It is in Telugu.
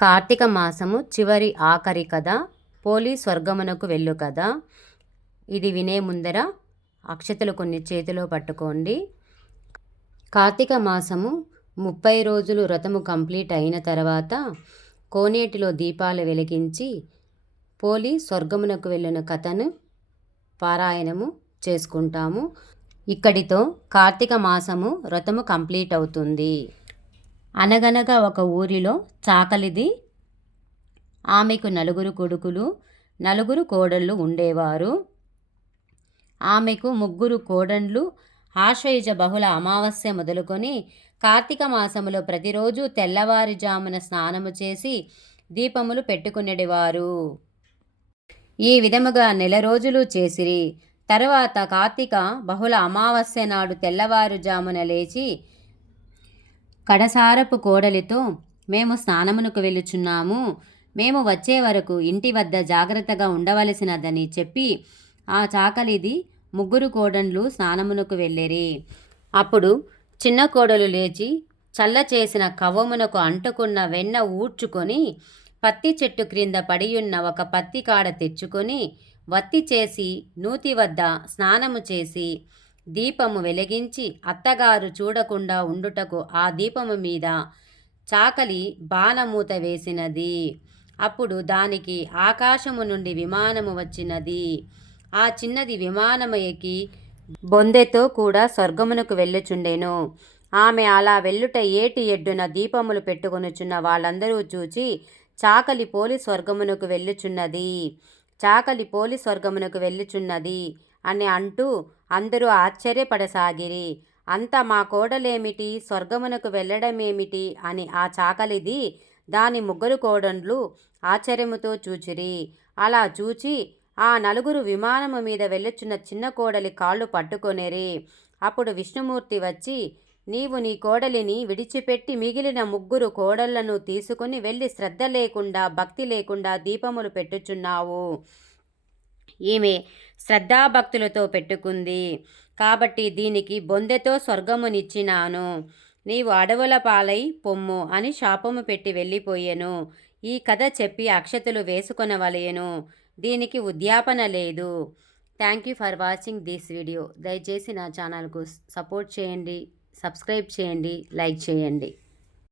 కార్తీక మాసము చివరి ఆఖరి కథ పోలి స్వర్గమునకు వెళ్ళు కథ. ఇది వినే ముందర అక్షతలు కొన్ని చేతిలో పట్టుకోండి. కార్తీక మాసము ముప్పై రోజులు వ్రతము కంప్లీట్ అయిన తర్వాత కోనేటిలో దీపాలు వెలిగించి పోలి స్వర్గమునకు వెళ్ళిన కథను పారాయణము చేసుకుంటాము. ఇక్కడితో కార్తీక మాసము వ్రతము కంప్లీట్ అవుతుంది. అనగనగా ఒక ఊరిలో చాకలిది. ఆమెకు నలుగురు కొడుకులు నలుగురు కోడళ్ళు ఉండేవారు. ఆమెకు ముగ్గురు కోడళ్ళు ఆశ్వయుజ బహుళ అమావాస్య మొదలుకొని కార్తీక మాసములో ప్రతిరోజు తెల్లవారుజామున స్నానము చేసి దీపములు పెట్టుకునేవారు ఈ విధముగా నెల రోజులు చేసిరి. తర్వాత కార్తీక బహుళ అమావాస్య నాడు తెల్లవారుజామున లేచి కడసారపు కోడలితో మేము స్నానమునకు వెళ్ళుచున్నాము. మేము వచ్చే వరకు ఇంటి వద్ద జాగ్రత్తగా ఉండవలసినదని చెప్పి ఆ చాకలిది ముగ్గురు కోడన్లు స్నానమునకు వెళ్ళిరి. అప్పుడు చిన్న కోడలు లేచి చల్ల చేసిన కవ్వమునకు అంటుకున్న వెన్న ఊడ్చుకొని పత్తి చెట్టు క్రింద పడియున్న ఒక పత్తి కాడ తెచ్చుకొని వత్తి చేసి నూతి వద్ద స్నానము చేసి దీపము వెలిగించి అత్తగారు చూడకుండా ఉండుటకు ఆ దీపము మీద చాకలి బాణమూత వేసినది. అప్పుడు దానికి ఆకాశము నుండి విమానము వచ్చినది. ఆ చిన్నది విమానము ఎక్కి బొందెతో కూడా స్వర్గమునకు వెళ్ళుచుండెను. ఆమె అలా వెళ్ళుట ఏటి ఎడ్డున దీపములు పెట్టుకొనుచున్న వాళ్ళందరూ చూచి చాకలి పోలి స్వర్గమునకు వెళ్ళుచున్నది. చాకలి పోలి స్వర్గమునకు వెళ్ళుచున్నది. అని అంటూ అందరూ ఆశ్చర్యపడసాగిరి. అంత మా కోడలేమిటి? స్వర్గమునకు వెళ్ళడమేమిటి? అని ఆ చాకలిది దాని ముగ్గురు కోడండ్లు ఆశ్చర్యముతో చూచిరి. అలా చూచి ఆ నలుగురు విమానము మీద వెళ్ళుచున్న చిన్న కోడలి కాళ్ళు పట్టుకొనేరి. అప్పుడు విష్ణుమూర్తి వచ్చి నీవు నీ కోడలిని విడిచిపెట్టి మిగిలిన ముగ్గురు కోడళ్ళను తీసుకుని వెళ్ళి శ్రద్ధ లేకుండా భక్తి లేకుండా దీపములు పెట్టుచున్నావు. ఈమె శ్రద్ధాభక్తులతో పెట్టుకుంది. కాబట్టి దీనికి బొందెతో స్వర్గమునిచ్చినాను. నీవు అడవుల పాలై పొమ్ము అని శాపము పెట్టి వెళ్ళిపోయెను. ఈ కథ చెప్పి అక్షతలు వేసుకొనవలయను దీనికి ఉద్యాపన లేదు. Thank you for watching this video. దయచేసి నా ఛానల్కు సపోర్ట్ చేయండి సబ్స్క్రైబ్ చేయండి లైక్ చేయండి.